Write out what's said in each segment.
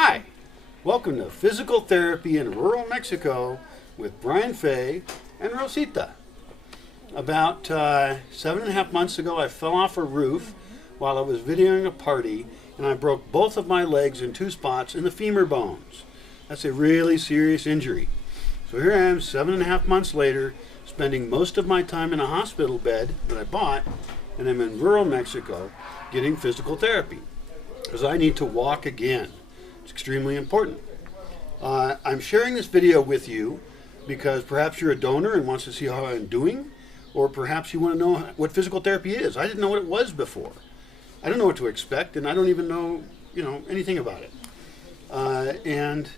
Hi, welcome to Physical Therapy in Rural Mexico with Brian Fey and Rosita. About 7.5 months ago, I fell off a roof while I was videoing a party, and I broke both of my legs in 2 spots in the femur bones. That's a really serious injury. So here I am 7.5 months later, spending most of my time in a hospital bed that I bought, and I'm in rural Mexico getting physical therapy because I need to walk again. It's extremely important. I'm sharing this video with you because perhaps you're a donor and wants to see how I'm doing, or perhaps you want to know what physical therapy is. I didn't know what it was before. I don't know what to expect, and I don't even know, anything about it. And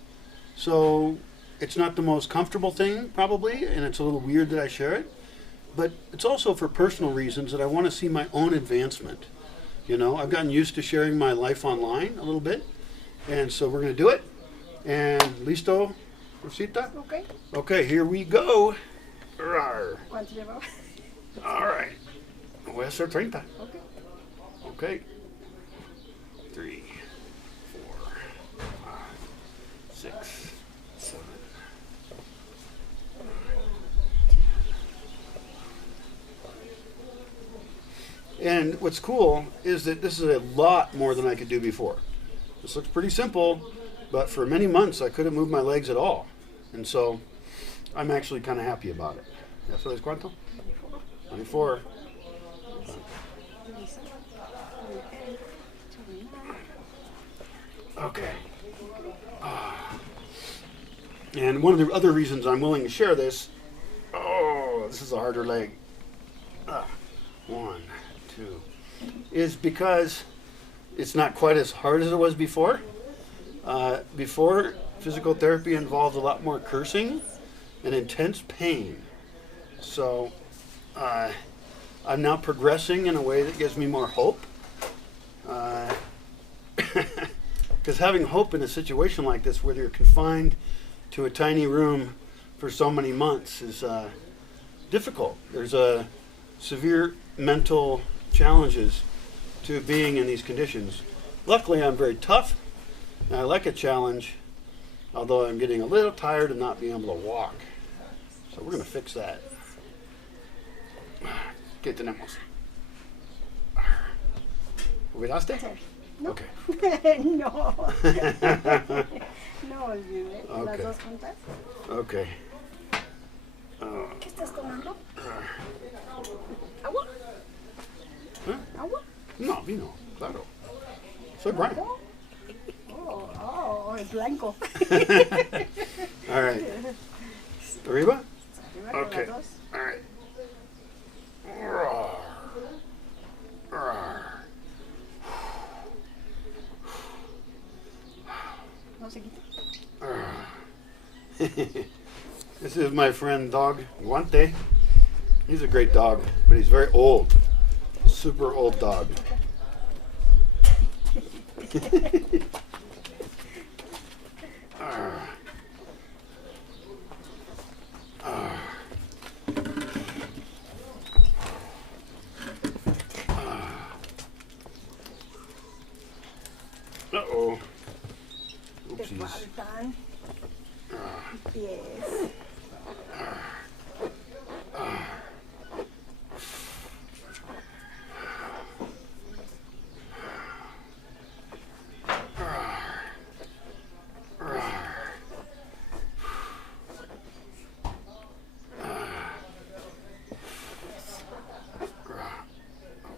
so it's not the most comfortable thing, probably, and it's a little weird that I share it. But it's also for personal reasons that I want to see my own advancement. I've gotten used to sharing my life online a little bit. And so we're going to do it. And listo, Rosita? Okay. Okay, here we go. Rawr. ¿Cuánto llevaba? All right. Voy a hacer 30. Okay. Okay. 3, 4, 5, 6, 7. And what's cool is that this is a lot more than I could do before. This looks pretty simple, but for many months I couldn't move my legs at all. And so I'm actually kind of happy about it. ¿Eso es cuánto? 24. Okay. And one of the other reasons I'm willing to share this, this is a harder leg. 1, 2, is because it's not quite as hard as it was before. Before, physical therapy involved a lot more cursing and intense pain. So I'm now progressing in a way that gives me more hope. Because having hope in a situation like this where you're confined to a tiny room for so many months is difficult. There's severe mental challenges to being in these conditions. Luckily, I'm very tough, and I like a challenge, although I'm getting a little tired of not being able to walk. So we're going to fix that. ¿Qué tenemos? ¿Olvidaste? No. Okay. No. No olvidé. Okay. Las dos juntas. Okay. ¿Qué estás tomando? ¿Agua? ¿Eh? ¿Agua? No, vino, claro. Soy Brian. Es blanco. All right. Arriba? Arriba con Okay. las dos. All right. Roar. Roar. No se quita. This is my friend dog, Guante. He's a great dog, but he's very old. Super old dog. Uh-oh. Te Oopsies. faltan pies.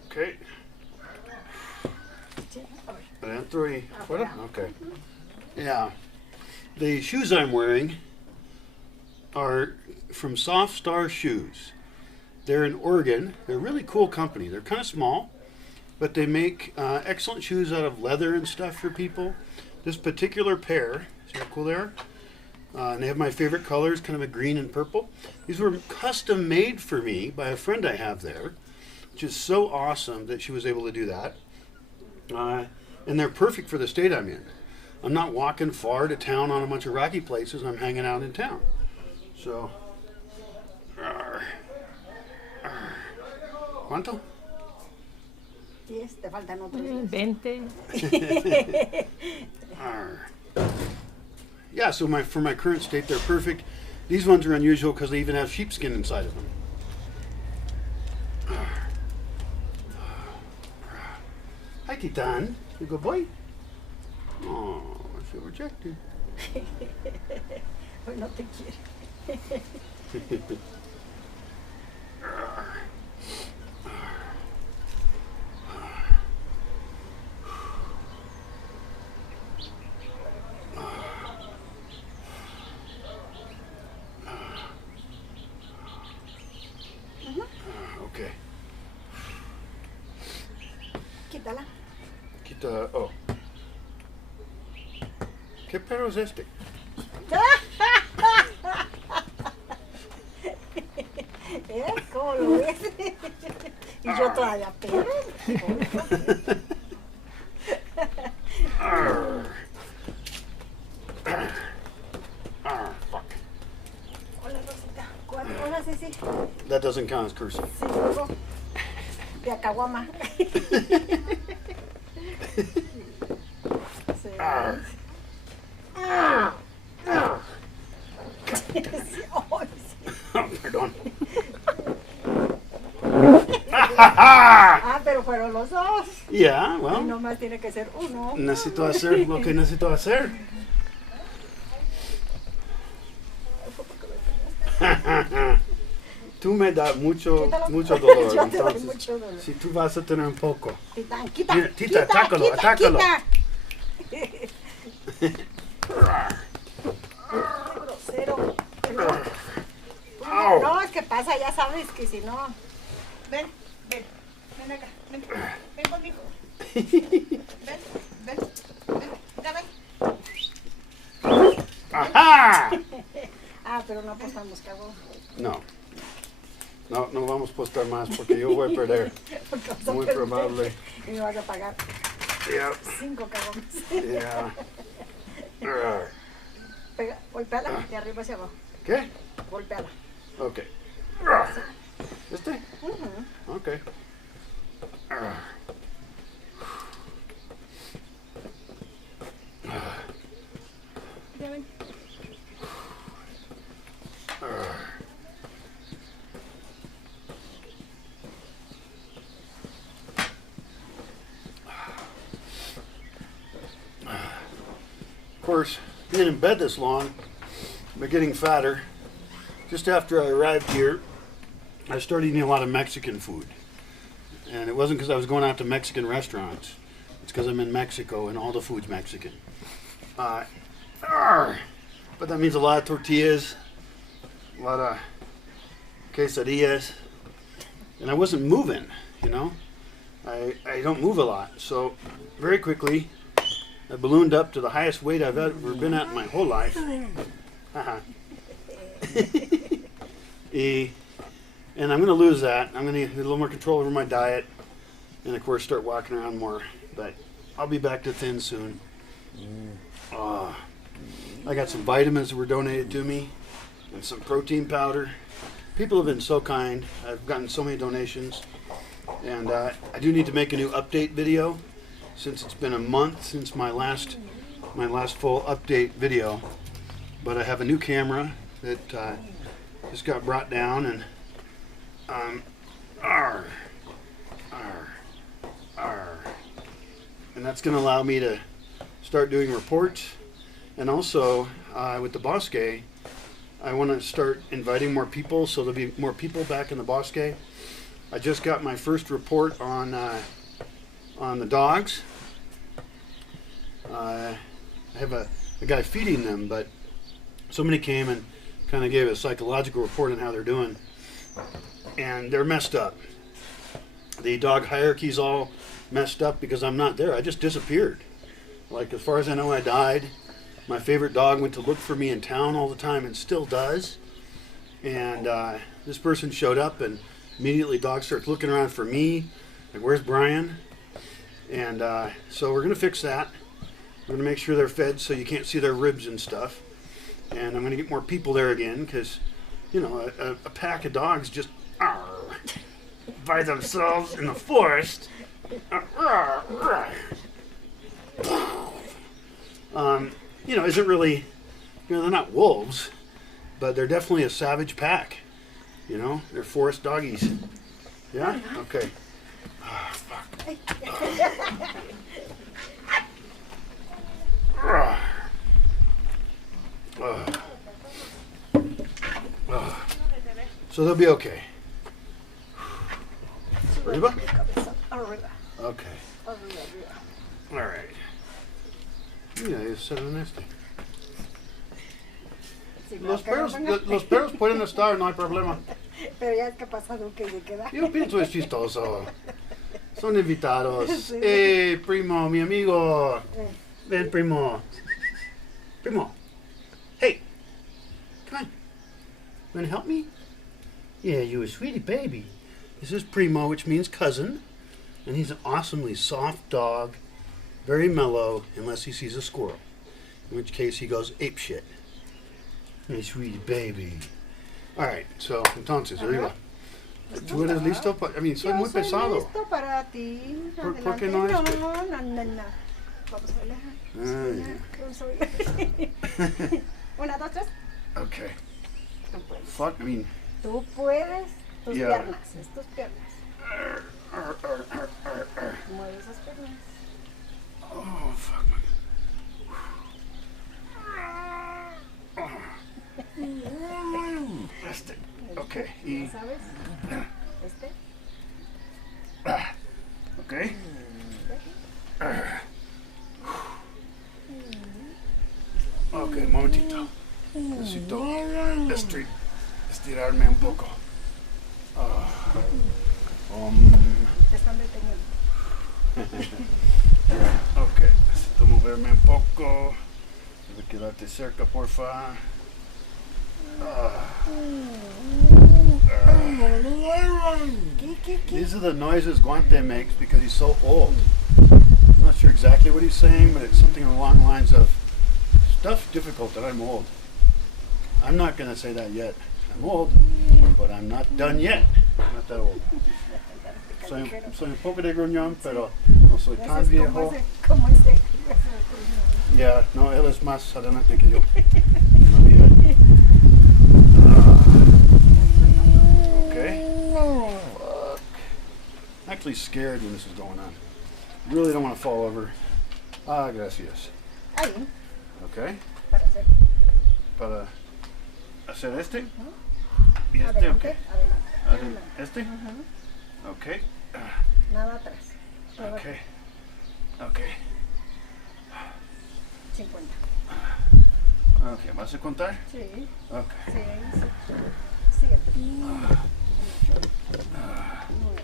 Okay. And 3. Fuera? Okay. Yeah. The shoes I'm wearing are from Soft Star Shoes. They're in Oregon. They're a really cool company. They're kind of small, but they make excellent shoes out of leather and stuff for people. This particular pair, see how cool they are? And they have my favorite colors, kind of a green and purple. These were custom made for me by a friend I have there, which is so awesome that she was able to do that. And they're perfect for the state I'm in. I'm not walking far to town on a bunch of rocky places. I'm hanging out in town. So, ¿cuánto? 10, te faltan otros 10. 20. yeah, so for my current state, they're perfect. These ones are unusual because they even have sheepskin inside of them. Hi, Titan. You good boy? Oh, I feel rejected. Hoy no te quiere. Okay. Quítala. Quita. Oh. ¿Qué perro es este? ¿Cómo lo ves? Y yo todavía perro. Fuck. Hola, Rosita. Hola, Ceci. That doesn't count as cursing. Sí, luego. De Acahuama. Sí. Sí, ay, sí. Oh, perdón. Ah, pero fueron los dos. Yeah, Y well, nomás tiene que ser uno. necesito hacer lo que necesito hacer. Tú me das mucho dolor. Yo te doy Entonces, mucho dolor. si tú vas a tener un poco. Titán, quita, Mira, Tita, quita, atácalo, quita, atácalo. quita. Qué grosero. Au. No, es que pasa, ya sabes que si no. Ven, ven, ven acá, ven, ven conmigo. Ven, ven, ven, ya ven. ¡Ajá! Ah, pero no apostamos, cabrón. No. No, no vamos a postar más porque yo voy a perder. Porque vas a Muy perder probable. Y me vas a pagar Yeah. 5 cagones. Yeah. Pega, golpeala de arriba hacia abajo. ¿Qué? Golpeala. Ok. ¿Este? Ok. Ya ven. Of course, being in bed this long, but getting fatter. Just after I arrived here, I started eating a lot of Mexican food. And it wasn't because I was going out to Mexican restaurants. It's because I'm in Mexico and all the food's Mexican. But that means a lot of tortillas, a lot of quesadillas. And I wasn't moving, you know. I don't move a lot. So very quickly, I ballooned up to the highest weight I've ever been at in my whole life. Haha. And I'm going to lose that. I'm going to get a little more control over my diet. And of course, start walking around more. But I'll be back to thin soon. I got some vitamins that were donated to me and some protein powder. People have been so kind. I've gotten so many donations. And I do need to make a new update video since it's been a month since my last full update video. But I have a new camera that just got brought down, and and that's going to allow me to start doing reports. And also with the Bosque, I want to start inviting more people, so there'll be more people back in the Bosque. I just got my first report on the dogs. I have a guy feeding them, but somebody came and kind of gave a psychological report on how they're doing, and they're messed up. The dog hierarchy's all messed up because I'm not there. I just disappeared. Like, as far as I know, I died. My favorite dog went to look for me in town all the time and still does. And this person showed up, and immediately dog starts looking around for me. Like, where's Brian? And so we're going to fix that. We're going to make sure they're fed so you can't see their ribs and stuff. And I'm going to get more people there again because, you know, a pack of dogs just by themselves in the forest. You know, isn't really You know, they're not wolves, but they're definitely a savage pack. You know, they're forest doggies. Yeah? Okay. Oh, fuck. So they'll be okay. Arriba? Okay. All right. Mira, ellos se ven este. Los perros pueden estar, no hay problema. Pero ya es que ha pasado que se queda. Yo pienso es chistoso. Son invitados. Sí. Primo, mi amigo. Ven, primo. Primo. Hey. Come on. You want to help me? Yeah, you a sweetie baby. This is Primo, which means cousin. And he's an awesomely soft dog. Very mellow, unless he sees a squirrel. In which case he goes apeshit. My sweetie baby. Alright, so, entonces, arriba. ¿Tú eres listo? I mean, soy muy pesado. Listo para ti. ¿Por qué no este? No. Vamos a ver. Una, dos, tres. Okay. Tú puedes. Fuck, I mean. Tú puedes. Tus Yeah. piernas. Es tus piernas. Mueve esas piernas. Oh, fuck. Este. Okay. Y. ¿Sabes? Este. Okay. Okay, un momentito. Necesito estirarme un poco. Te están deteniendo. Ok, necesito moverme un poco. Debe quedarte cerca, porfa. These are the noises Guante makes because he's so old. I'm not sure exactly what he's saying, but it's something along the lines of stuff difficult that I'm old. I'm not going to say that yet. I'm old, but I'm not done yet. I'm not that old. Soy un poco de gruñón, pero no soy tan viejo. Como ese. Ya, no, él es más adelante que yo. Okay. Fuck. I'm actually scared when this is going on. Really don't want to fall over. Gracias. Ahí. Okay. Para hacer. Para hacer este. Y este, Adelante. okay. Adelante. Este. Ujú. Okay. Nada atrás. Todo Okay. Okay. 50. Okay, ¿vas a contar? Sí. Okay. 6, 7, 8, 9.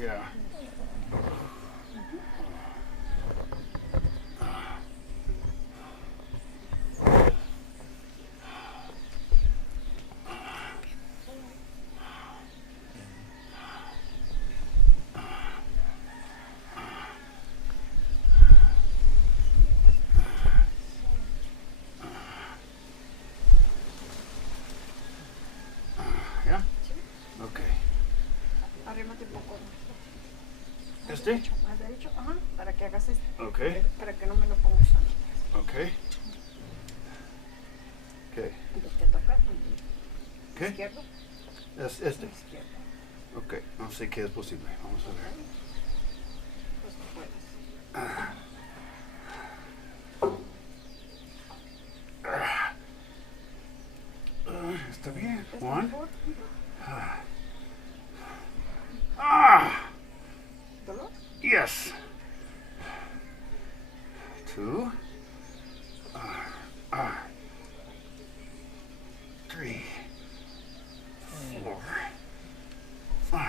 Yeah. Yeah? Okay. Arrímate un poco. ¿Este? Más derecho, ajá, para que hagas esto. Okay. Para que no me lo pongas tan atrás. Okay. Okay. Entonces te toca ¿Qué? izquierdo. Es este. Izquierdo. Okay. No sé qué es posible. Vamos a ver. Pues tú puedes. Está bien. ¿Está One. mejor? ¿Dolor? Yes. 2. 3. 4. 5.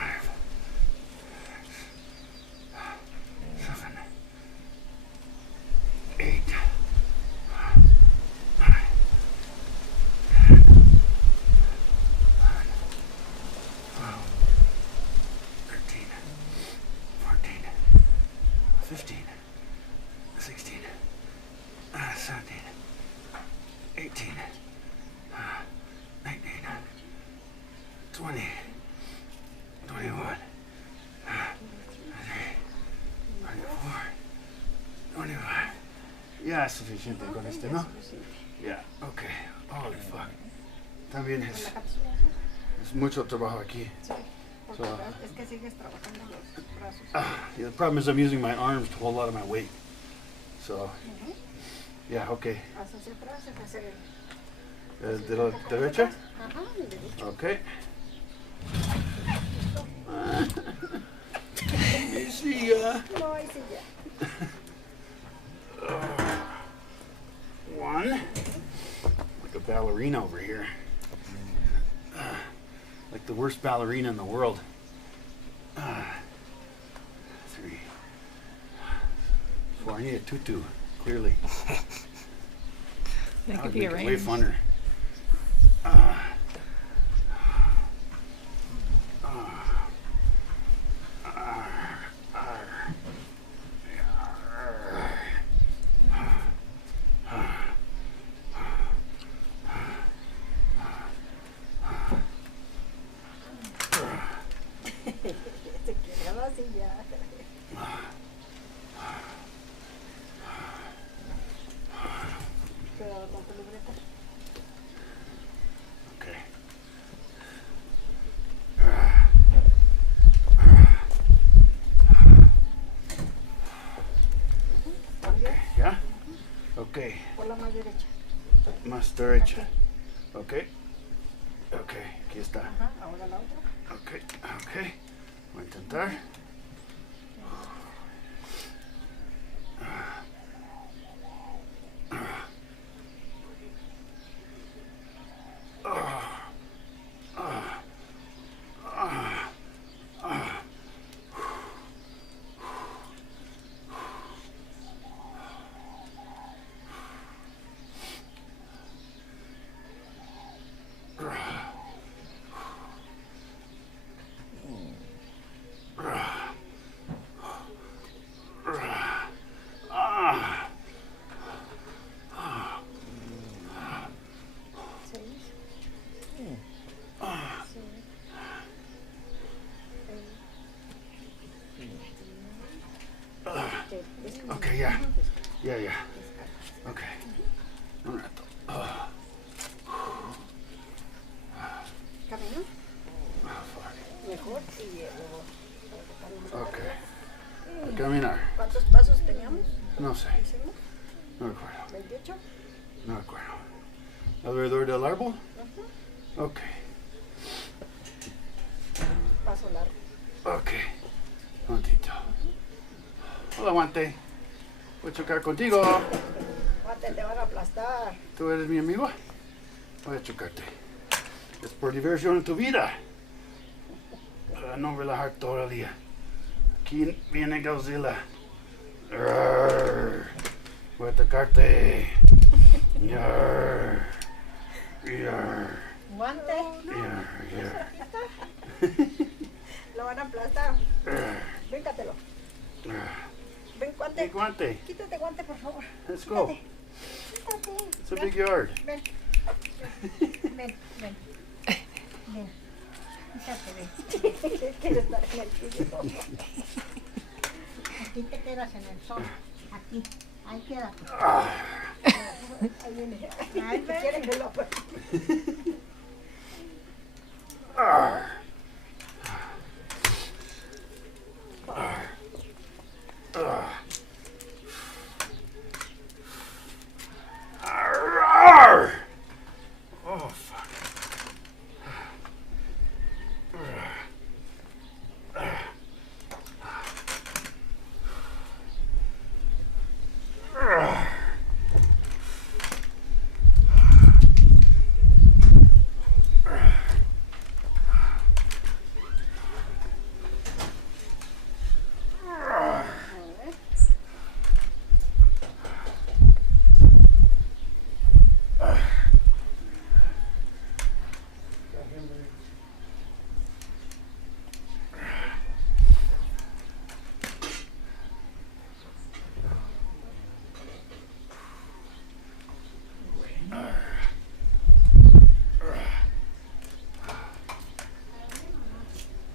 Ya es suficiente con este, ¿no? Ya, ok. Holy fuck. También es mucho trabajo aquí. Sí, porque es que sigues trabajando los brazos. Yeah, the problem is I'm using my arms to hold a lot of my weight. So, yeah, okay. Haz hacia atrás, hacia ¿De la derecha? Ajá, el derecho. Okay. Siga. No, ahí sí ya. One. Like a ballerina over here. Like the worst ballerina in the world. 3. 4. I need a tutu, clearly. That could would be make it way arranged. funner. Se quedaba así ya. Cuidado con tu libreta. Okay. También ¿Ya? Okay. por la más derecha. Más derecha. Okay. Okay, aquí está. Ajá, ahora la otra. Okay, okay. Voy a intentar. Okay, yeah. Yeah, yeah. Okay. Un rato. Camino. Fuck. Mejor y luego. Okay. A caminar. ¿Cuántos pasos teníamos? No sé. ¿Hicimos? No recuerdo. 28. No recuerdo. ¿Alrededor del árbol? Ajá. Okay. Paso largo. Okay. Un momentito. Hola, guante. Voy a chocar contigo. Guante, te van a aplastar. ¿Tú eres mi amigo? Voy a chocarte. Es por diversión en tu vida. Para no relajar todo el día. Aquí viene Godzilla. Arr. Voy a atacarte. Yarr. Yarr. Guante. Yarr. Yarr. Lo van a aplastar. Arr. Bríncatelo. Arr. Ven, guante. Hey, guante. Quítate guante, por favor. Let's go. Quítate. It's a big yard. Ven. Ven, ven. Ven. Quítate, ven. Quiero estar en el piso. Aquí te quedas en el sol. Aquí. Ahí quédate. Ahí viene. Ahí quiere que lo Arr. Arr. Arr. Arr. Oh, fuck.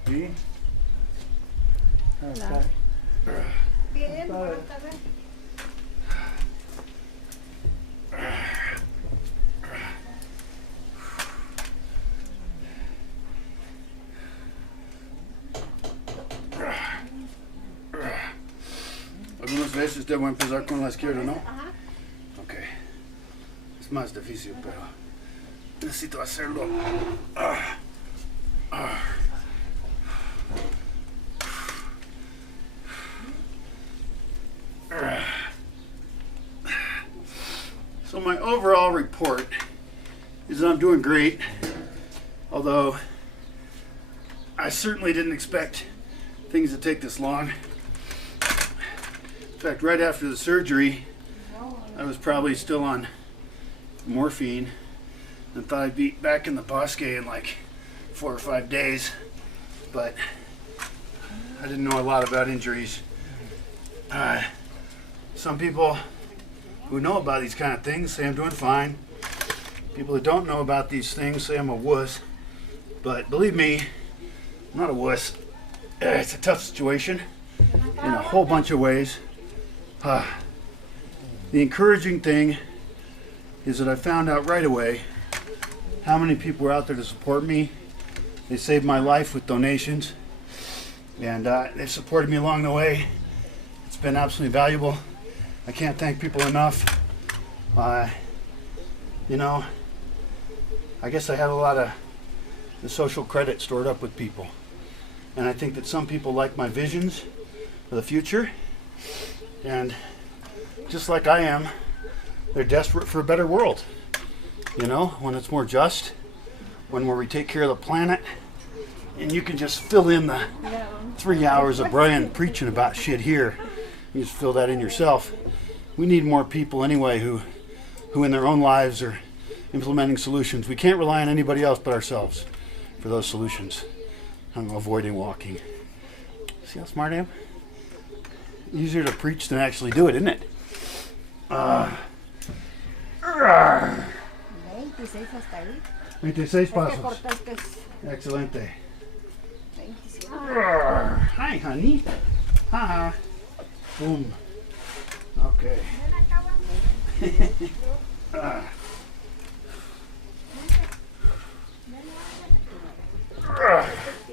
¿Sí? Hola. Bien, buenas tardes. veces debo empezar con la izquierda, ¿no? Ajá. Ok. Es más difícil, pero necesito hacerlo. So my overall report is that I'm doing great, although I certainly didn't expect things to take this long. In fact, right after the surgery, I was probably still on morphine and thought I'd be back in the Bosque in like 4 or 5 days, but I didn't know a lot about injuries. Some people who know about these kind of things say I'm doing fine. People who don't know about these things say I'm a wuss. But believe me, I'm not a wuss. It's a tough situation in a whole bunch of ways. The encouraging thing is that I found out right away how many people were out there to support me. They saved my life with donations, and they've supported me along the way. It's been absolutely valuable. I can't thank people enough. You know, I guess I have a lot of the social credit stored up with people. And I think that some people like my visions for the future. And just like I am, they're desperate for a better world. You know, when it's more just, when where we take care of the planet, and you can just fill in the 3 hours of Brian preaching about shit here. You just fill that in yourself. We need more people anyway who in their own lives are implementing solutions. We can't rely on anybody else but ourselves for those solutions. I'm avoiding walking. See how smart I am? Easier to preach than actually do it, isn't it? 26 hasta ahí. 26 Es que pasos. cortaste Excelente. 27. Hi, honey. Haha. Boom. Okay.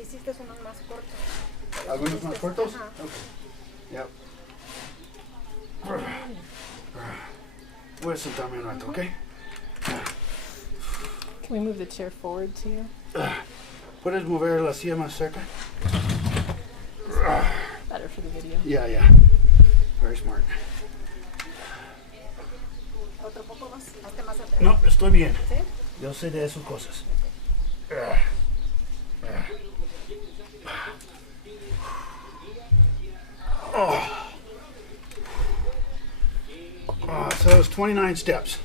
Hiciste unos más cortos. ¿Algunos más cortos? Ajá. Okay. Yep. Voy a sentarme un rato, okay? Can we move the chair forward to you? ¿Puedes mover la silla más cerca? Better for the video. Yeah, yeah. Very smart. Otro poco más. Hazte más atrás. No, estoy bien. ¿Sí? Yo sé de esas cosas. So it was 29 steps.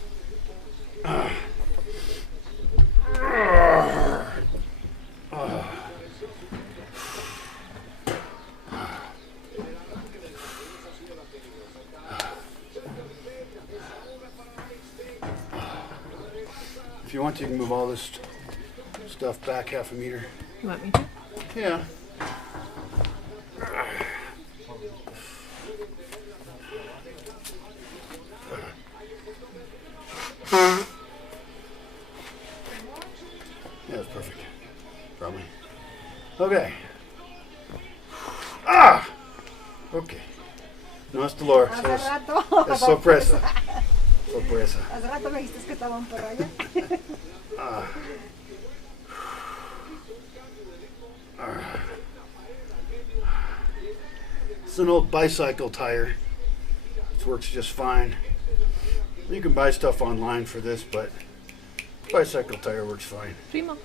If you want, you can move all this stuff back half a meter. You want me to? Yeah. Yeah, that's perfect. Probably. Okay. Okay. No es dolor. Hace So rato. es sorpresa. Sorpresa. Hace rato me dijiste que estaba un perro allá. It's an old bicycle tire. It works just fine. You can buy stuff online for this, but bicycle tire works fine. Primo.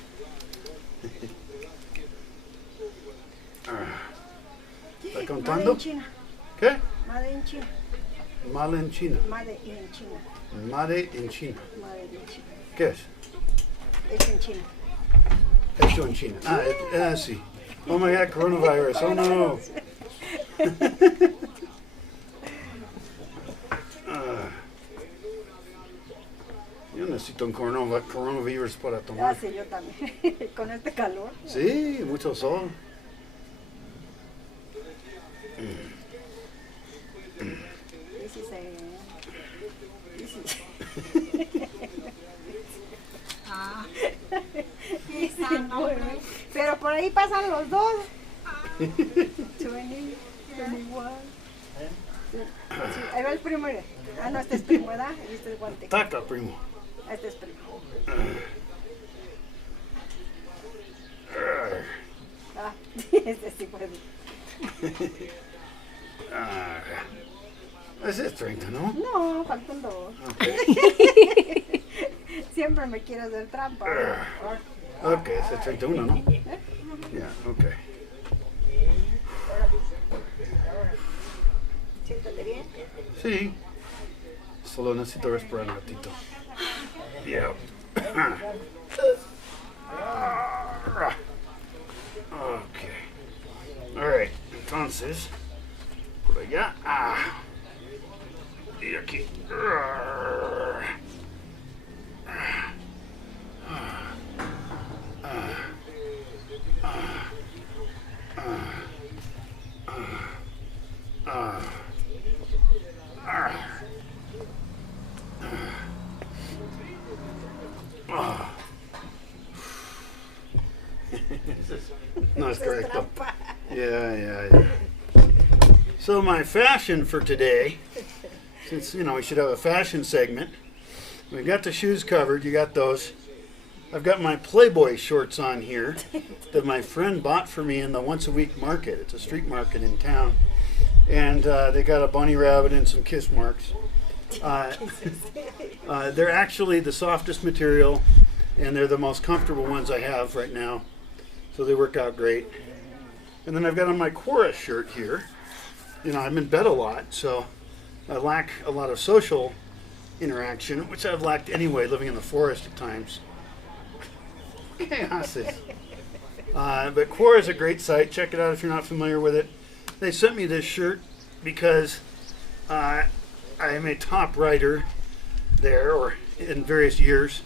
¿Está Made contando? in China. ¿Qué? Made in China. Made en China. Made in China. Made en China. Made in China. ¿Qué es? Hecho en China. Hecho en China. Sí. Oh my God, coronavirus. Oh no. Yo necesito un coronavirus para Ah, tomar. sí, yo también. Con este calor. Sí, mucho sol. Pero por ahí pasan los dos. 20, 21. Sí, ahí va el primo, mire. Ah, no, este es primo, ¿verdad? Y este es guante. Taca, primo. Este es primo. Ah, este sí puede. Ese es 30, ¿no? No, faltan 2. Okay. Siempre me quiere hacer trampa. Ok, ese es 31, ¿no? Ya, ok. Siéntate bien. Sí. Solo necesito respirar un ratito. Yeah. Ok. Alright, entonces, por allá. Y aquí. No, it's correct though. Yeah. So my fashion for today, since we should have a fashion segment, we've got the shoes covered. You got those. I've got my Playboy shorts on here that my friend bought for me in the once a week market. It's a street market in town, and they got a bunny rabbit and some kiss marks. They're actually the softest material, and they're the most comfortable ones I have right now. So they work out great. And then I've got on my chorus shirt here. I'm in bed a lot, so I lack a lot of social interaction, which I've lacked anyway, living in the forest at times. But Quora is a great site. Check it out if you're not familiar with it. They sent me this shirt because I am a top writer there, or in various years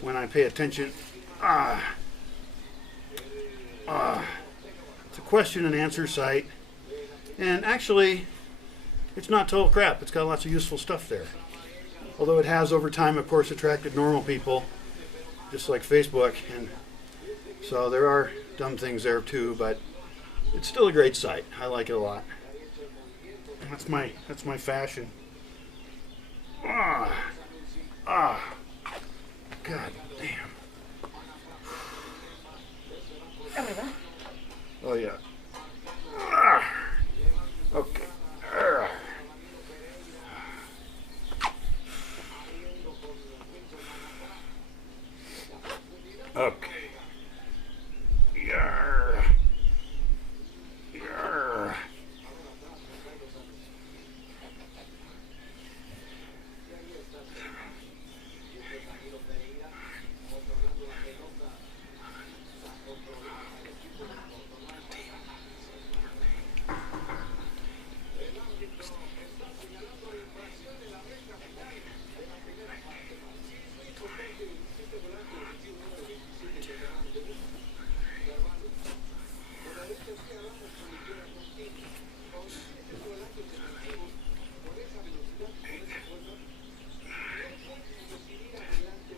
when I pay attention. It's a question and answer site, and actually it's not total crap. It's got lots of useful stuff there, although it has over time of course attracted normal people just like Facebook, and so there are dumb things there too, but it's still a great site. I like it a lot. That's my fashion. God damn. Oh yeah. Okay. Okay. Yarr. Yarr.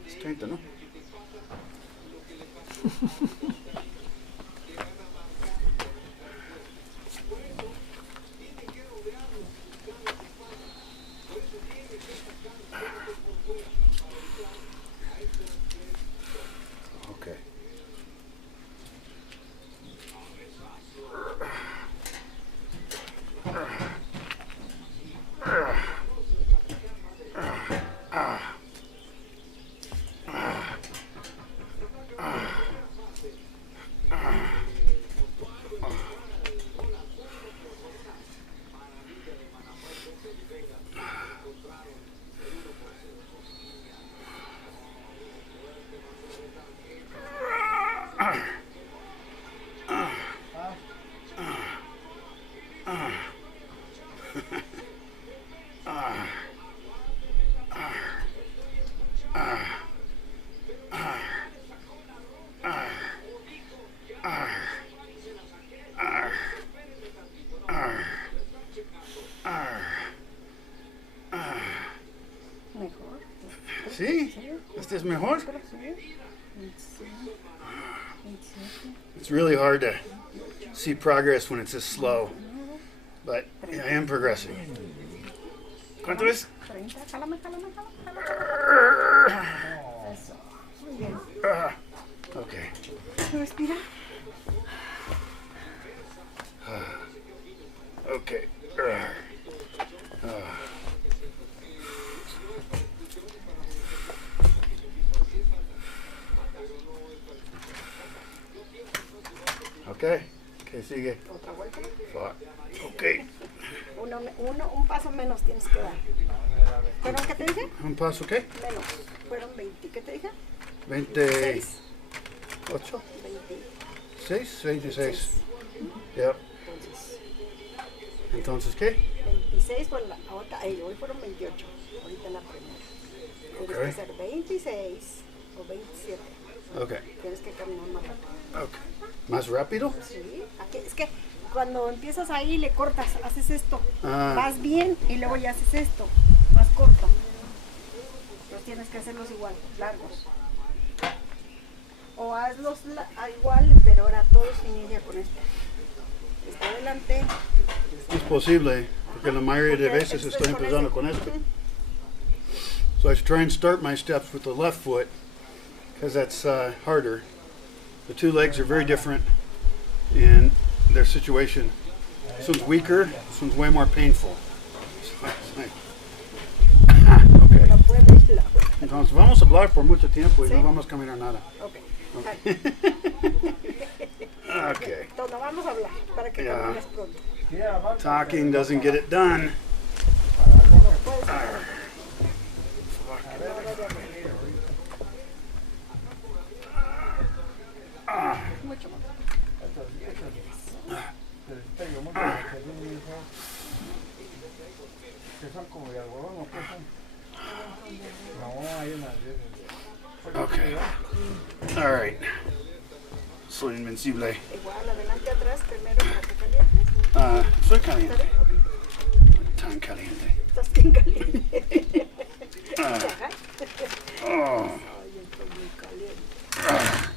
Es 30, ¿no? Okay. ¿Sí? ¿Este es mejor? It's really hard to see progress when it's this slow, but I am progressing. ¿Cuánto es? 30. Jálame. Eso. Muy bien. Ok. Respira. Ok. Ok. ¿Qué sigue? Otra vuelta. Ok. Un paso menos tienes que dar. ¿Fueron qué te dije? ¿Un paso qué? Menos. Fueron 20. ¿Qué te dije? 28. 26. 26. Yep. Entonces, ¿qué? 26 fue la otra. Hoy fueron 28. Ahorita en la primera. Tienes que hacer 26 o 27. Ok. Tienes que caminar más rápido. Ok. ¿Más rápido? Sí. Aquí, es que cuando empiezas ahí le cortas, haces esto. Ah. Vas bien y luego ya haces esto. Más corto. Entonces tienes que hacerlos igual, largos. O hazlos igual, pero ahora todos inicia con esto. Está adelante. Es posible, porque la mayoría de Porque veces esto estoy es con empezando ese. con esto. Ujú. So I should try and start my steps with the left foot, because that's harder. The two legs are very different in their situation. This one's weaker, this one's way more painful. So it's like, okay. La puedes, la puedes. Entonces vamos a hablar por mucho tiempo y Sí. no vamos a caminar nada. Ok. Okay. Entonces no vamos a hablar para que Yeah. camines pronto. Talking doesn't get it done. Puedes hacer mucho más. Okay. All right. Soy invencible. Igual, adelante, atrás, primero para que calientes. Soy caliente. Tan caliente. Estás bien caliente. Ajá. Oh. Ay, estoy muy caliente.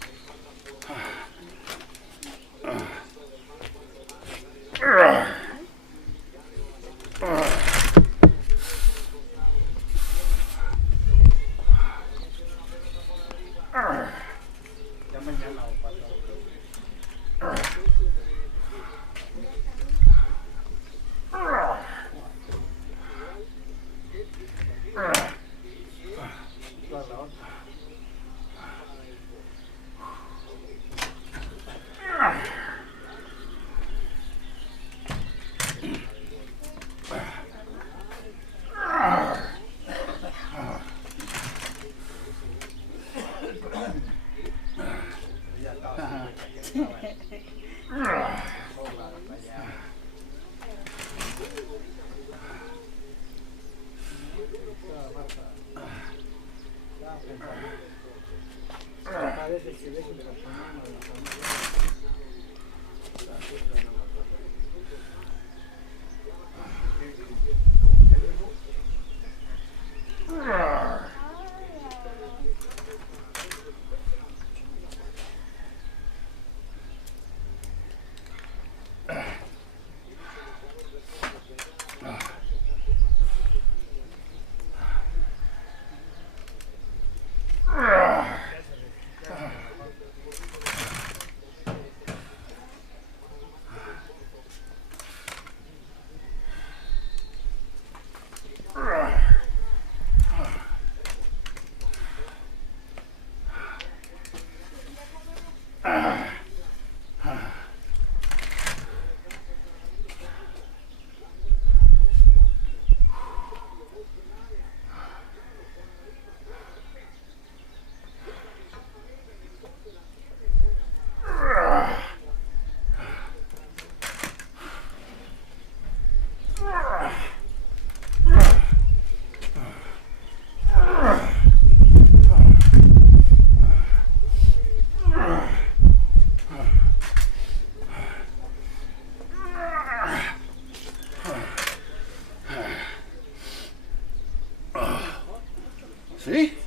¿Sí?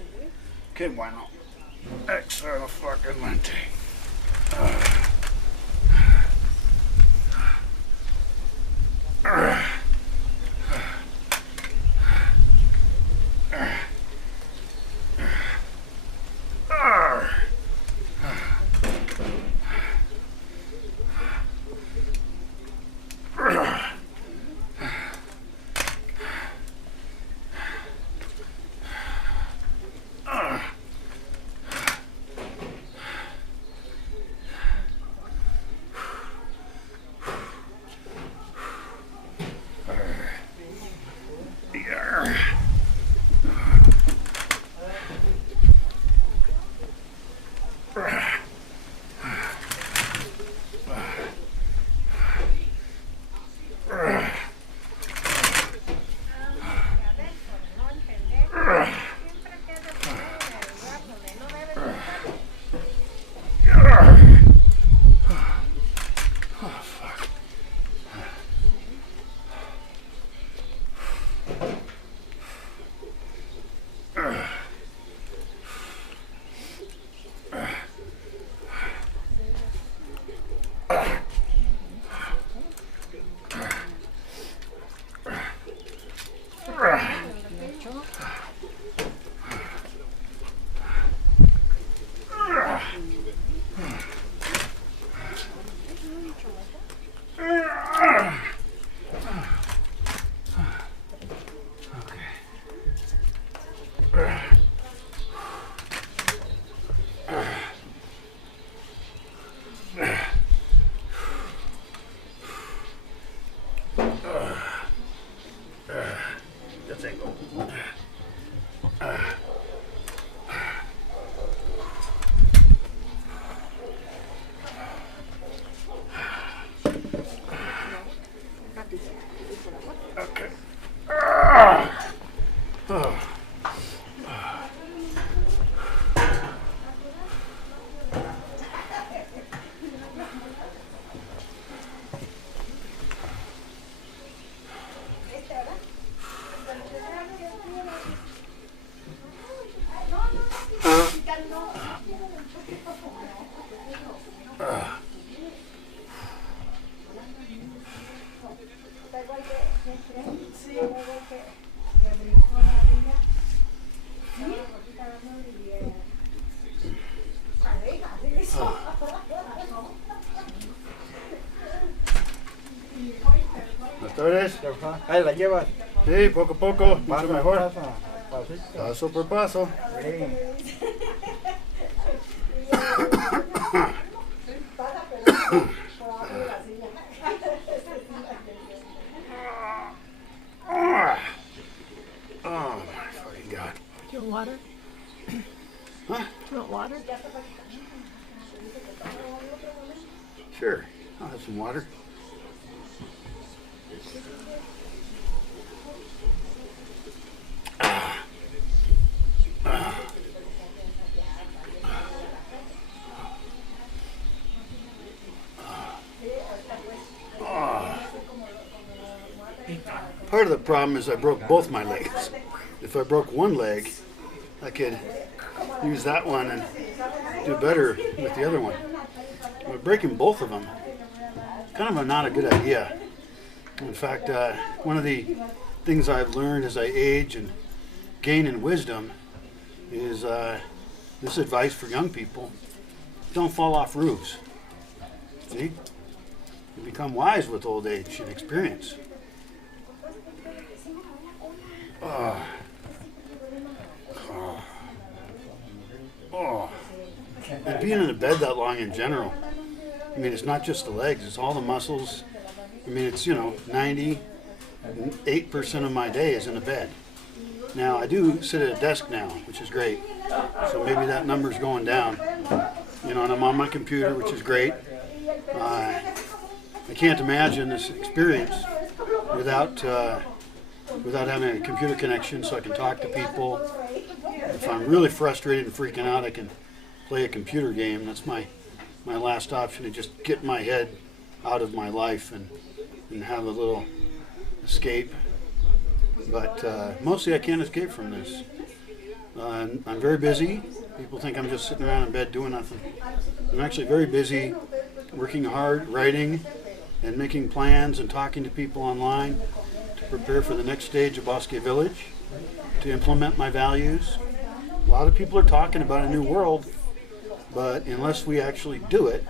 Qué bueno. Excelente. ¿Esto es? Ahí la llevas. Sí, poco a poco, mucho Paso a mejor. paso, pasito. Paso por paso. Sí. Oh my fucking God. Do you want water? Huh? Do you want water? Sure. I'll have some water. Part of the problem is I broke both my legs. If I broke one leg, I could use that one and do better with the other one. But breaking both of them, kind of not a good idea. In fact, one of the things I've learned as I age and gain in wisdom is this advice for young people: don't fall off roofs. See? You become wise with old age and experience. And being in the bed that long in general, I mean, it's not just the legs, it's all the muscles. I mean, it's, 98% of my day is in the bed. Now, I do sit at a desk now, which is great. So maybe that number's going down. And I'm on my computer, which is great. I can't imagine this experience without having a computer connection so I can talk to people. If I'm really frustrated and freaking out, I can play a computer game. That's my last option, to just get my head out of my life and have a little escape. But mostly I can't escape from this. I'm very busy. People think I'm just sitting around in bed doing nothing. I'm actually very busy, working hard, writing, and making plans and talking to people online to prepare for the next stage of Bosque Village, to implement my values. A lot of people are talking about a new world, but unless we actually do it,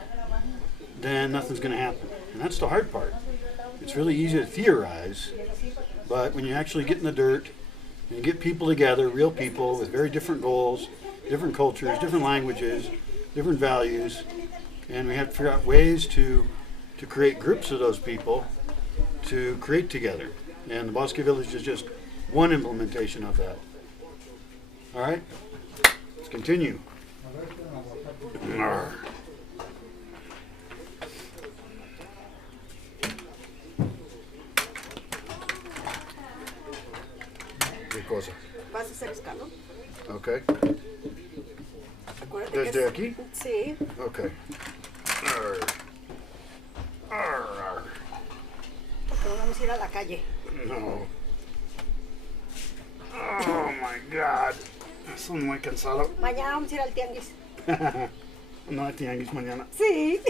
then nothing's going to happen. And that's the hard part. It's really easy to theorize, but when you actually get in the dirt and you get people together, real people with very different goals, different cultures, different languages, different values, and we have to figure out ways to create groups of those people to create together. And the Bosque Village is just one implementation of that. All right, let's continue. ¿Qué cosa? Vas a hacer escalón. Okay. Acuérdate ¿Desde que aquí? Sí. Okay. Porque vamos a ir a la calle. No. Oh my God. Estoy muy cansado. Mañana vamos a ir al tianguis. No hay tianguis mañana. Sí.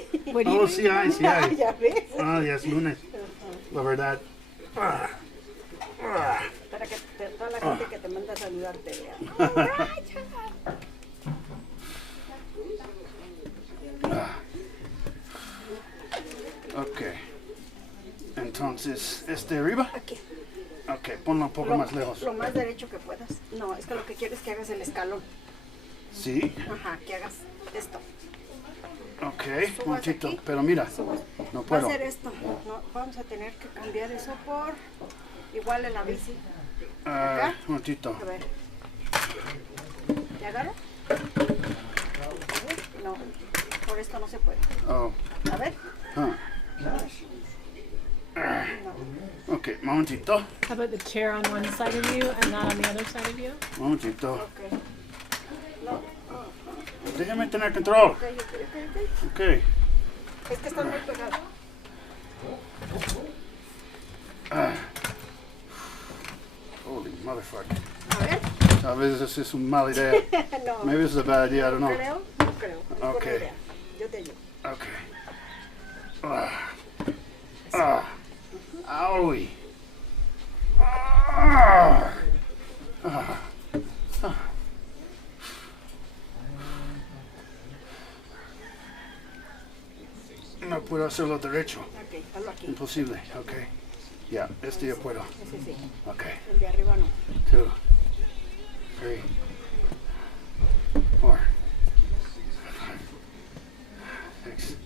Oh, sí hay, sí hay. Ya ves. Ah, ya es lunes. La verdad. Para que toda la gente que te manda a saludarte vea. Ok. Entonces, ¿este arriba? Aquí. Ok, ponlo un poco más lejos. Lo más derecho que puedas. No, es que lo que quiero es que hagas el escalón. Sí. Ajá, que hagas esto. Ok, Subas un momentito. aquí. Pero mira, Subas. no Va a puedo. hacer esto. No, vamos a tener que cambiar eso por igual en la bici. Un momentito. A ver. ¿Te agarro? No, por esto no se puede. Oh. A ver. Ah. No. Ok, un momentito. How about the chair on one side of you and not on the other side of you? Un momentito. Ok. No. Déjame tener control. Ok. Ok. Es que estás muy pegado. Holy motherfucker. A ver. A veces es una mala idea. No. Maybe it's a bad idea, I don't know. Creo. No creo. Es buena Ok. idea. Yo te ayudo. Okay. Owie. No puedo hacerlo derecho. Ok, hazlo aquí. Imposible. Okay. Yeah, este yo puedo. Ese sí. Okay. El de arriba no. 2, 3, 4, 5, 6,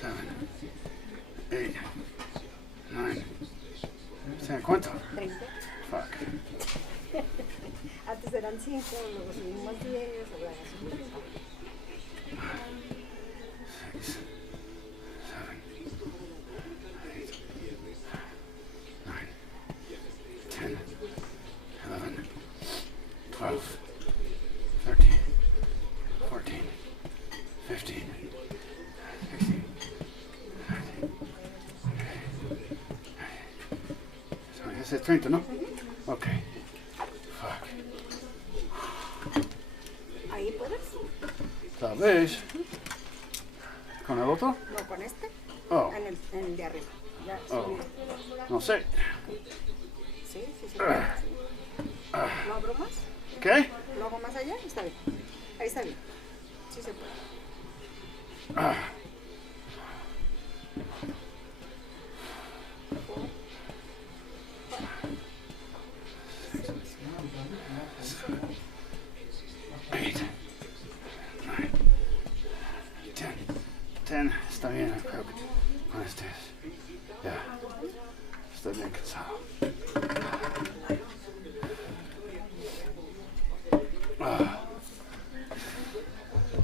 7, 8, 9, 10. ¿Cuánto? 30. Fuck. Antes eran 5, luego subimos 10, ahora son 30. 6, 7, 8, 9, 10, 11, 12, 13, 14, 15, 16, 17. Ese es 30, ¿no? Ok. Fuck. ¿Ahí puedes? Tal vez. ¿Con el otro? No, con este. Oh, En el de arriba. Ya, Oh. subí. no sé. Sí. ¿No abro más? ¿Qué? ¿Lo hago más allá? Está bien. Ahí está bien. Sí se puede. Eight, 9, 10. 10. Está bien, creo que con este es. Ya. Estoy bien cansado.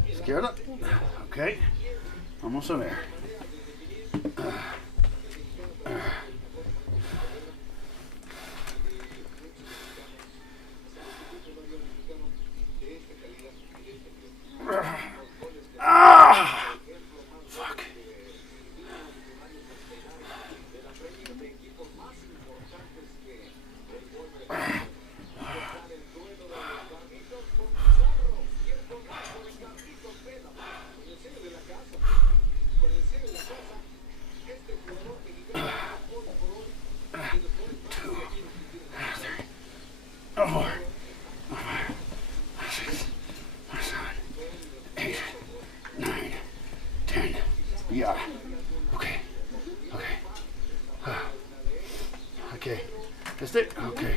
Izquierda. Ok. Vamos a ver. Fuck. Four, 6, 7, 8, 9, 10. Yeah. Okay. Okay. Este. Okay.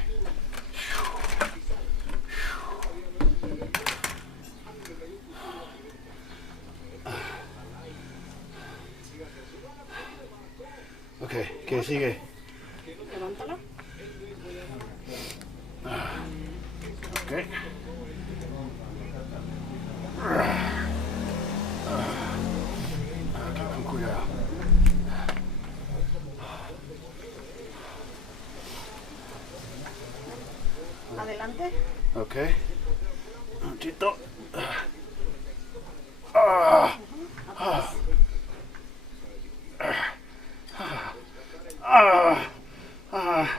Okay. ¿Qué sigue? Levántala. Okay. Okay, con cuidado. Adelante. Okay. Un momentito.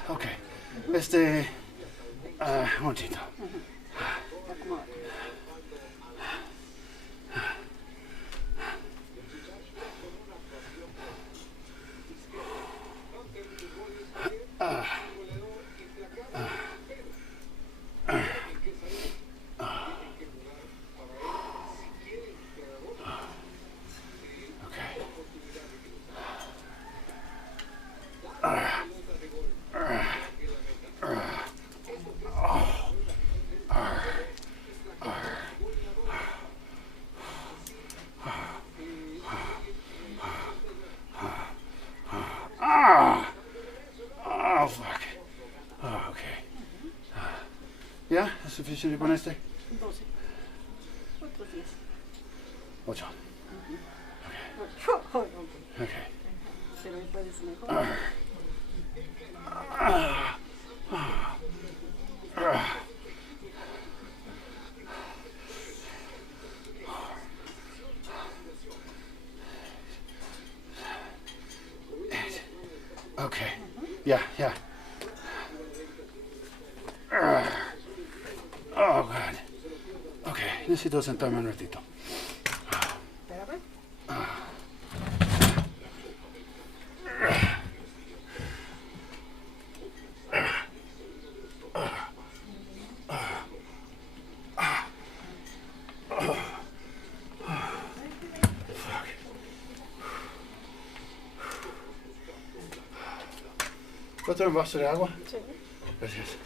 Okay. Un momentito. Acomoda. Okay. Oh, fuck. Oh, okay. ¿Ya? ¿Es suficiente con este? 12. Otros 10. 8. Ok. Okay. Pero ahí puedes mejor. Okay. Yeah. Oh, God. Okay, necesito sentarme un ratito. Espérame. ¿Otro vaso de agua? Sí. Gracias.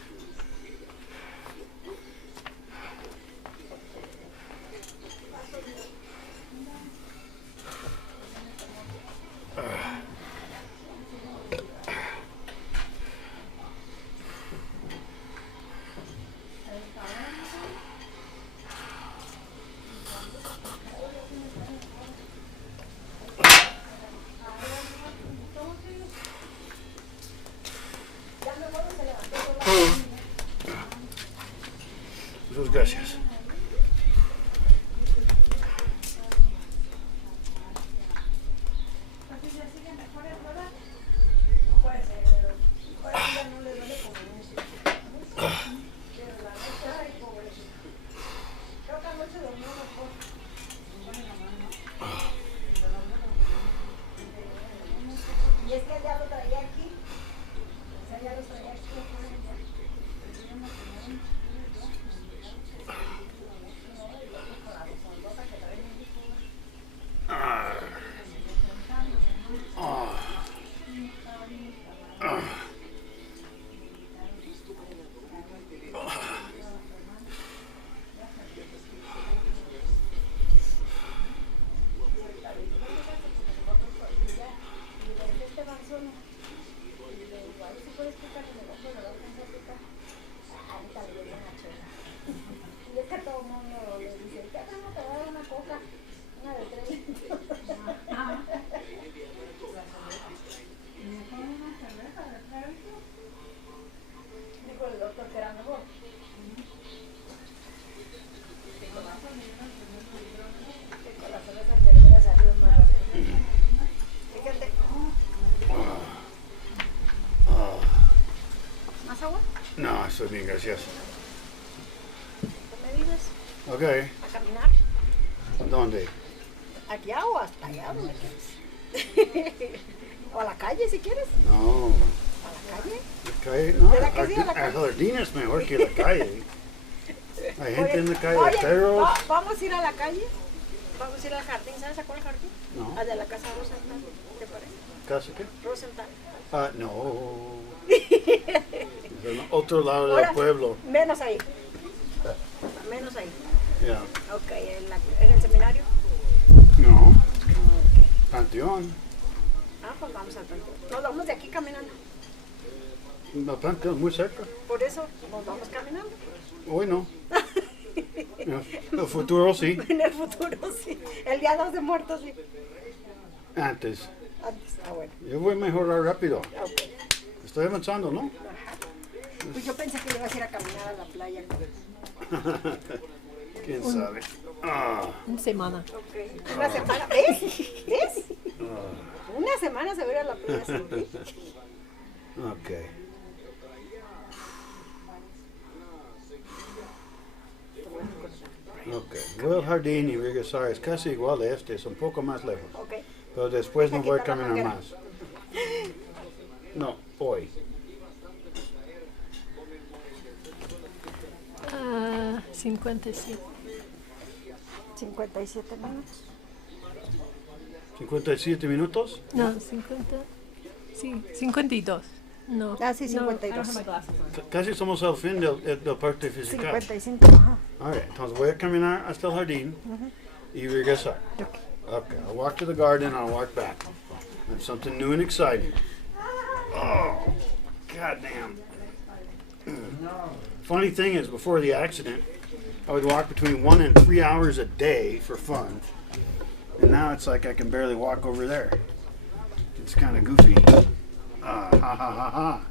Muchas gracias. Y es que ya lo traía aquí. O sea, ya lo traía aquí. Y es que todo el mundo le dice, ¿qué tengo que dar una coca? Una de 3 litros. Dijo el doctor que era mejor. Que con la cerveza que le hubiera salido más rápido. Fíjate. ¿Más agua? No, estoy bien, gracias. ¿Tú me dices? Ok. ¿A caminar? ¿Dónde? ¿Allá o hasta allá? ¿Dónde quieres? ¿O a la calle si quieres? No. ¿A la calle? La calle, no. ¿Verdad que sí, a la calle? Jardín es mejor que la calle. Hay gente en la calle, Oye, perros. vamos a ir a la calle. Vamos a ir al jardín. ¿Sabes a cuál jardín? No. Al de la casa Rosenthal. ¿Te parece? ¿Casa qué? Rosenthal. Ah, no. Es en otro lado del Ahora, pueblo. Menos ahí. Menos ahí. Ya. Ok, en el seminario. No. Ok. Panteón. Ah, pues vamos al panteón. Nos vamos de aquí caminando. El panteón muy cerca. Por eso nos vamos caminando. Hoy no. En el futuro sí. En el futuro sí. El día 2 de muertos sí. Antes. Antes. Ah, bueno. Yo voy a mejorar rápido. Ok. Estoy avanzando, ¿no? Pues yo pensé que ibas a ir a caminar a la playa. ¿Quién sabe? Ah, Una semana. Ok. Una semana. ¿Ves? ¿Ves? Una semana se va a ir a la playa. ¿Sí? ok. Ok. Voy al jardín y regresar. Es casi igual a este, es un poco más lejos. Ok. Pero después no Aquí voy a está la caminar manguera. más. No, hoy. 57. 57 minutos. 57 minutos. No, 50. Sí, 52. No. Ah, sí, no, 52. I don't have my glasses on. Casi somos al fin del parte física. 55. Ajá. Alright, entonces voy a caminar hasta el jardín y regresar. Okay, I'll walk to the garden, I'll walk back. That's something new and exciting. Oh, goddamn. Funny thing is, before the accident, I would walk between 1 and 3 hours a day for fun. And now it's like I can barely walk over there. It's kind of goofy. Ha ha ha ha.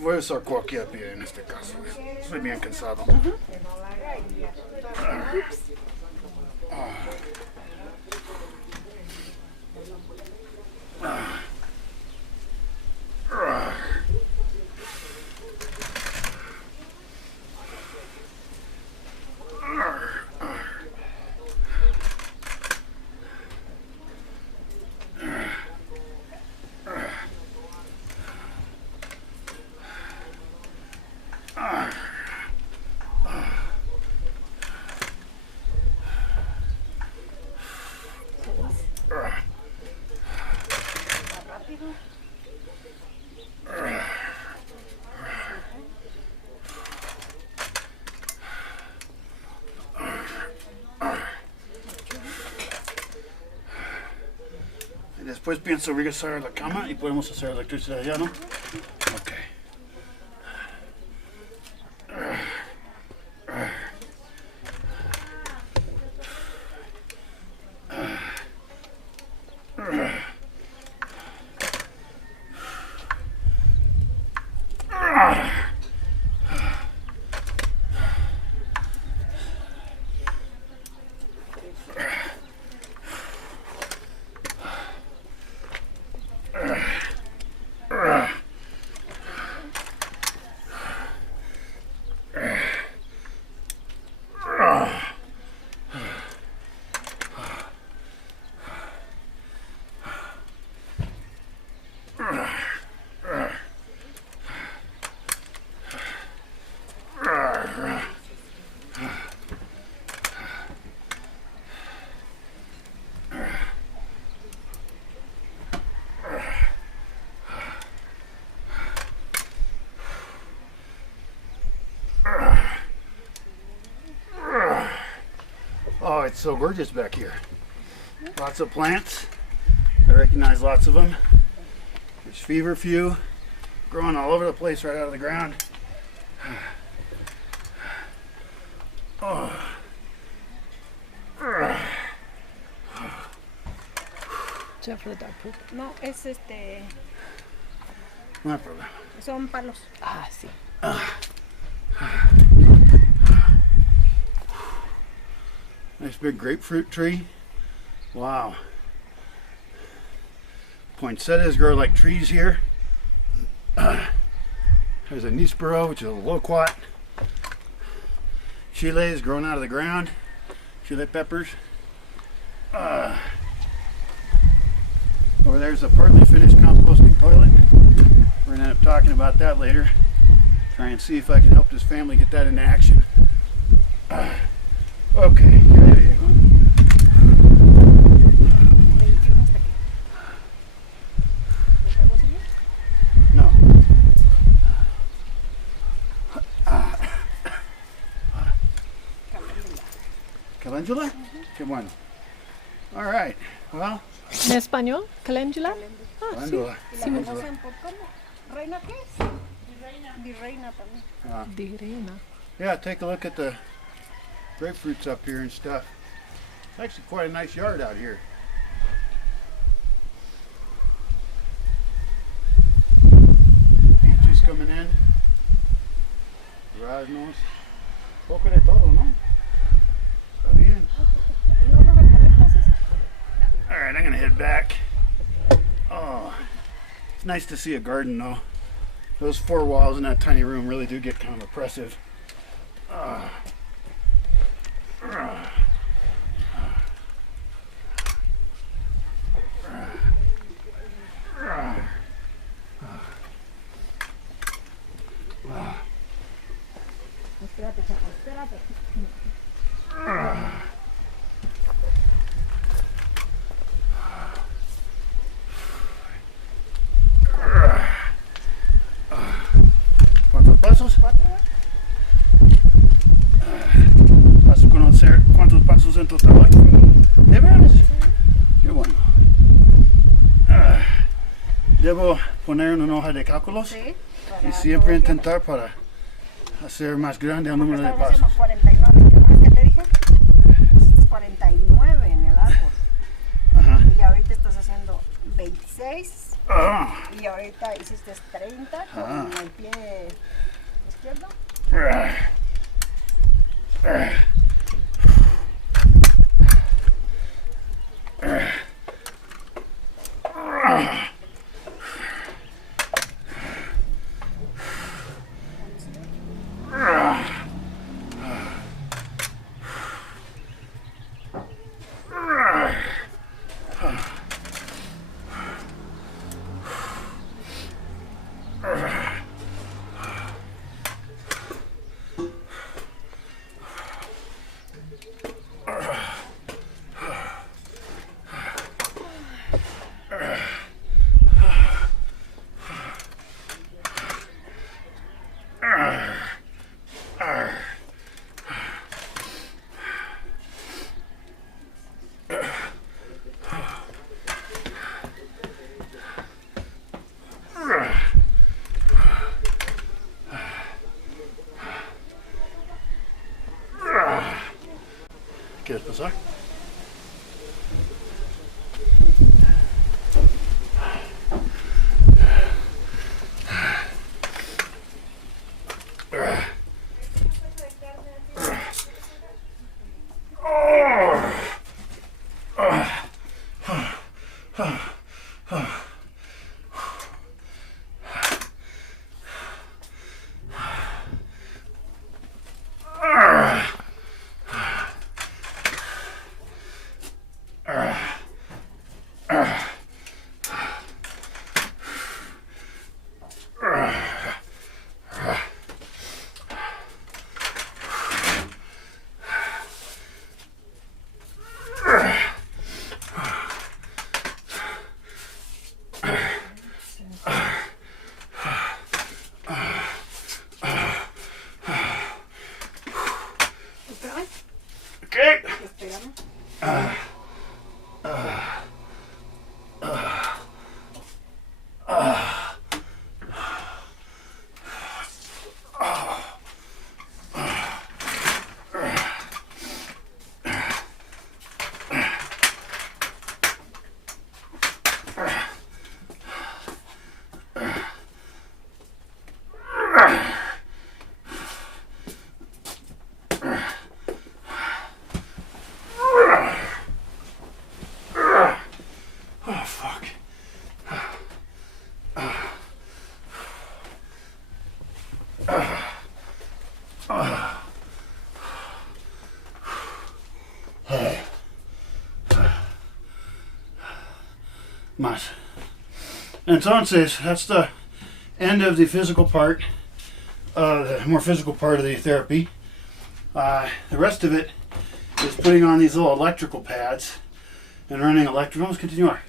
Voy a usar cualquier pie en este caso. Estoy bien cansado. Después pienso regresar a la cama y podemos hacer electricidad ya, ¿no? Ok. Oh, it's so gorgeous back here. Lots of plants. I recognize lots of them. There's feverfew growing all over the place right out of the ground. Oh. Check for the dog poop. No, es No problem. son palos. Ah, sí. Nice big grapefruit tree. Wow. Poinsettias grow like trees here. There's a níspero, which is a loquat. Chile is growing out of the ground. Chile peppers. Over there's a partly finished composting toilet. We're going to end up talking about that later. Try and see if I can help this family get that into action. Okay, there you go. No. Calendula? Qué bueno. All right. Well, ¿En español? ¿Calendula? Ah, sí. calendula. Y la conocen por cómo. ¿Reina qué es? Virreina también. Direna. Yeah, take a look at the grapefruits up here and stuff. It's actually quite a nice yard out here. Peaches coming in. Duraznos. Poco de todo, ¿no? Está bien. ¿Y no los eucaliptos esos? All right, I'm gonna head back. Oh, it's nice to see a garden though. Those four walls in that tiny room really do get kind of oppressive. Espérate, chaval, espérate. ¿Cuántos pasos? ¿Vas a conocer cuántos pasos en total hay? ¿De veras? Qué bueno. Debo poner una hoja de cálculos Sí. y siempre intentar para hacer más grande el número de Estás pasos. haciendo 49. ¿Qué más que te dije? Hiciste 49 en el árbol. Ajá. Y ahorita estás haciendo 26. Ah. Y ahorita hiciste 30 con el pie izquierdo. What's that? Okay. Oh, fuck. Mas. Entonces, that's the end of the physical part, the more physical part of the therapy. The rest of it is putting on these little electrical pads and running electrical. Vamos continuar.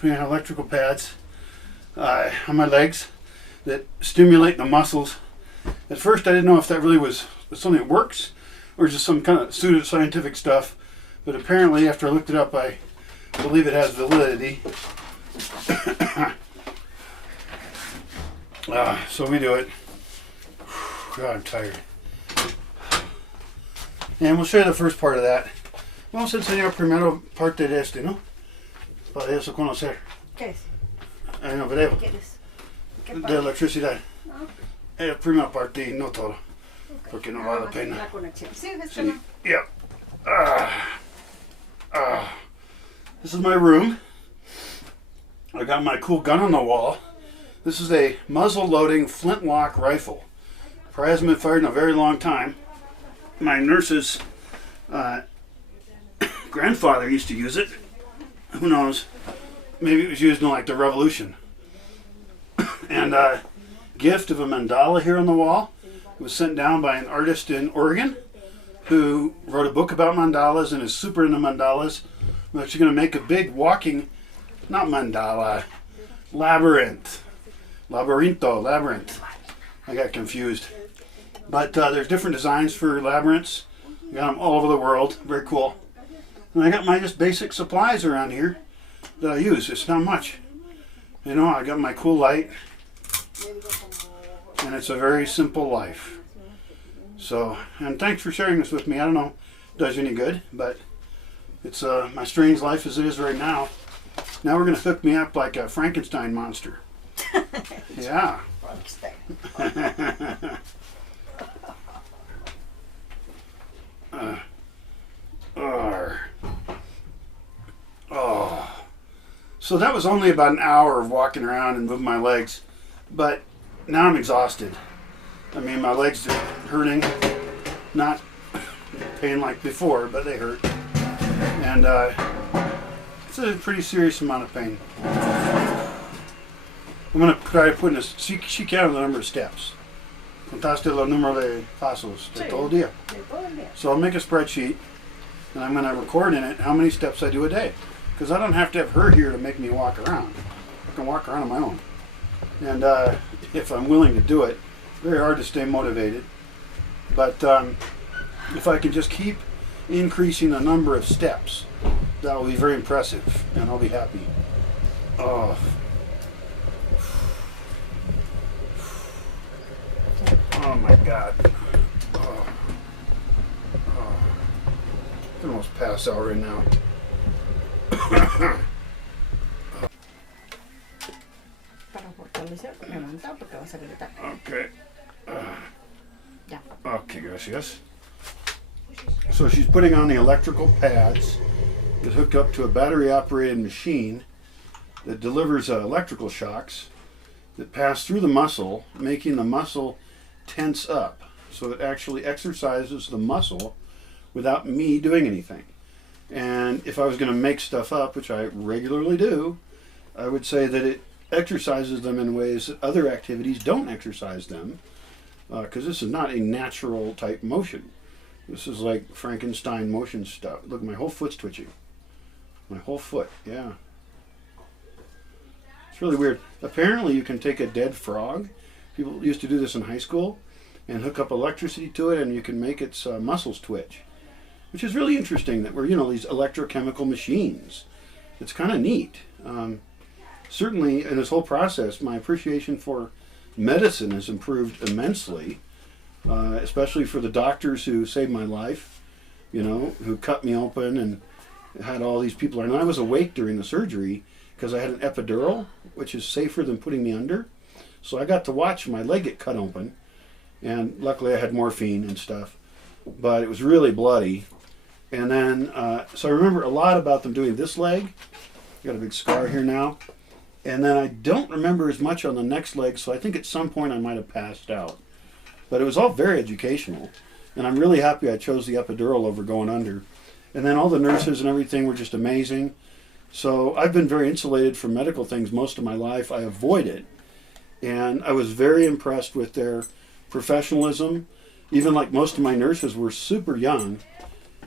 Putting on electrical pads on my legs that stimulate the muscles. At first, I didn't know if that really was something that works or just some kind of pseudoscientific stuff. But apparently, after I looked it up, I believe it has validity. So we do it. God, I'm tired. And we'll show you the first part of that. Vamos a enseñar primero parte de este, ¿no? Para eso conocer. ¿Qué es? No video. ¿Qué quieres? ¿Qué De parte? electricidad. No. La primera parte y no todo. Ok. Porque no Nada vale la más pena. La conexión. Sí, es que Sí. no. Yep. This is my room. I got my cool gun on the wall. This is a muzzle-loading flintlock rifle. Probably hasn't been fired in a very long time. My nurse's grandfather used to use it. Who knows? Maybe it was used in like the Revolution. And gift of a mandala here on the wall. It was sent down by an artist in Oregon who wrote a book about mandalas and is super into mandalas. I'm actually going to make a big walking, not mandala, labyrinth. Labyrinth. I got confused. But there's different designs for labyrinths. I got them all over the world. Very cool. And I got my just basic supplies around here that I use. It's not much. You know, I got my cool light. And it's a very simple life. So, and thanks for sharing this with me. I don't know if it does you any good, but it's my strange life as it is right now. Now we're going to hook me up like a Frankenstein monster. Yeah. So that was only about an hour of walking around and moving my legs, but now I'm exhausted. I mean, my legs are hurting, not pain like before, but they hurt. And it's a pretty serious amount of pain. I'm going to try to put in she counted the number of steps. Contaste el número de pasos de todo el día. So I'll make a spreadsheet, and I'm going to record in it how many steps I do a day. Because I don't have to have her here to make me walk around. I can walk around on my own. And if I'm willing to do it, it's very hard to stay motivated. But if I can just keep increasing the number of steps, that will be very impressive, and I'll be happy. Oh. Oh my God. Oh. Oh. I can almost pass out right now. Para fortalecer, levanta porque vas a gritar. Okay. Ya. Okay, gracias. So she's putting on the electrical pads that hooked up to a battery-operated machine that delivers electrical shocks that pass through the muscle, making the muscle tense up. So it actually exercises the muscle without me doing anything. And if I was going to make stuff up, which I regularly do, I would say that it exercises them in ways that other activities don't exercise them, because this is not a natural type motion. This is like Frankenstein motion stuff. Look, my whole foot's twitching. My whole foot, yeah. It's really weird. Apparently you can take a dead frog. People used to do this in high school and hook up electricity to it, and you can make its muscles twitch, which is really interesting that we're, these electrochemical machines. It's kind of neat. Certainly in this whole process, my appreciation for medicine has improved immensely, especially for the doctors who saved my life, who cut me open and had all these people. And I was awake during the surgery because I had an epidural, which is safer than putting me under. So I got to watch my leg get cut open, and luckily I had morphine and stuff, but it was really bloody. And then, so I remember a lot about them doing this leg. I got a big scar here now. And then I don't remember as much on the next leg, so I think at some point I might have passed out. But it was all very educational, and I'm really happy I chose the epidural over going under. And then all the nurses and everything were just amazing. So I've been very insulated from medical things most of my life. I avoid it. And I was very impressed with their professionalism. Even like most of my nurses were super young,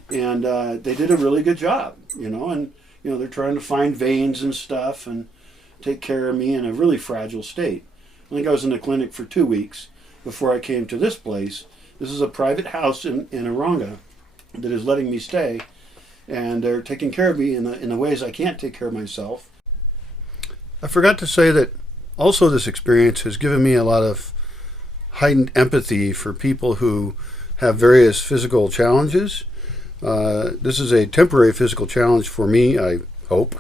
and they did a really good job, and they're trying to find veins and stuff and take care of me in a really fragile state. I think I was in the clinic for 2 weeks before I came to this place. This is a private house in Aronga that is letting me stay, and they're taking care of me in the ways I can't take care of myself. I forgot to say that also this experience has given me a lot of heightened empathy for people who have various physical challenges. This is a temporary physical challenge for me, I hope.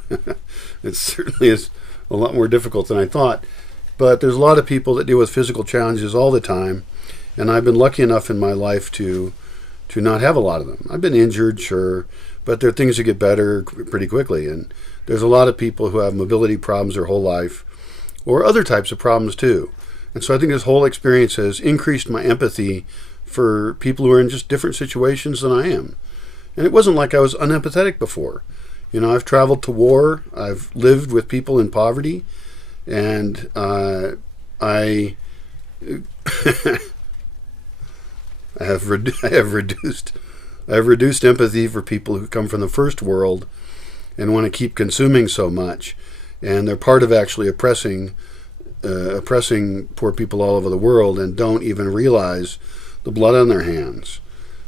It certainly is a lot more difficult than I thought. But there's a lot of people that deal with physical challenges all the time, and I've been lucky enough in my life to not have a lot of them. I've been injured, sure, but there are things that get better pretty quickly. And there's a lot of people who have mobility problems their whole life, or other types of problems too. And so I think this whole experience has increased my empathy for people who are in just different situations than I am. And it wasn't like I was unempathetic before. I've traveled to war, I've lived with people in poverty, and I have reduced empathy for people who come from the first world and want to keep consuming so much, and they're part of actually oppressing poor people all over the world and don't even realize the blood on their hands.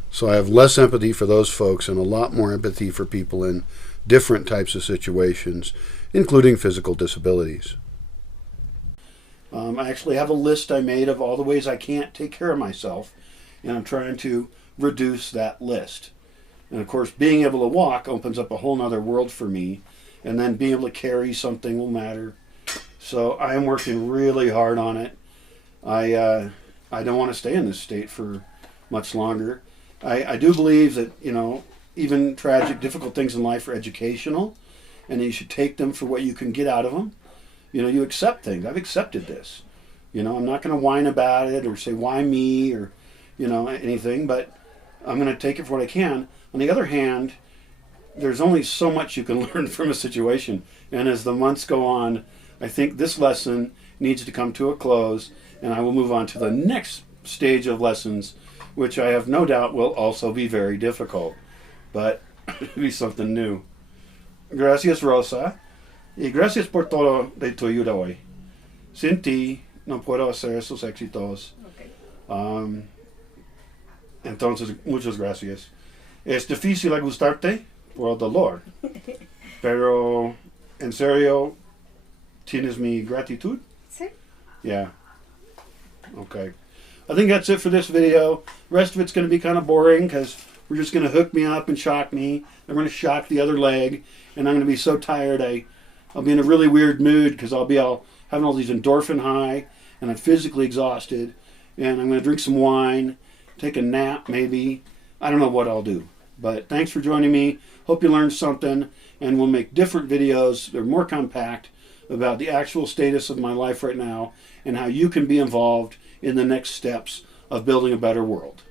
So I have less empathy for those folks and a lot more empathy for people in different types of situations, including physical disabilities. I actually have a list I made of all the ways I can't take care of myself, and I'm trying to reduce that list. And of course, being able to walk opens up a whole nother world for me, and then being able to carry something will matter. So I am working really hard on it. I don't want to stay in this state for much longer. I do believe that, even tragic, difficult things in life are educational, and you should take them for what you can get out of them. You accept things. I've accepted this. I'm not going to whine about it or say, why me, or, anything, but I'm going to take it for what I can. On the other hand, there's only so much you can learn from a situation. And as the months go on, I think this lesson needs to come to a close, and I will move on to the next stage of lessons, which I have no doubt will also be very difficult. But it'll be something new. Gracias, Rosa. Y gracias por todo de tu ayuda hoy. Sin ti no puedo hacer esos éxitos. Okay. Entonces, muchas gracias. Es difícil gustarte por el dolor, pero en serio, ¿tienes mi gratitud? Sí. Yeah. Okay. I think that's it for this video. The rest of it's going to be kind of boring because we're just going to hook me up and shock me. They're going to shock the other leg, and I'm going to be so tired I'll be in a really weird mood because I'll be having all these endorphin high, and I'm physically exhausted, and I'm going to drink some wine, take a nap maybe. I don't know what I'll do. But thanks for joining me. Hope you learned something, and we'll make different videos. They're more compact about the actual status of my life right now and how you can be involved in the next steps of building a better world.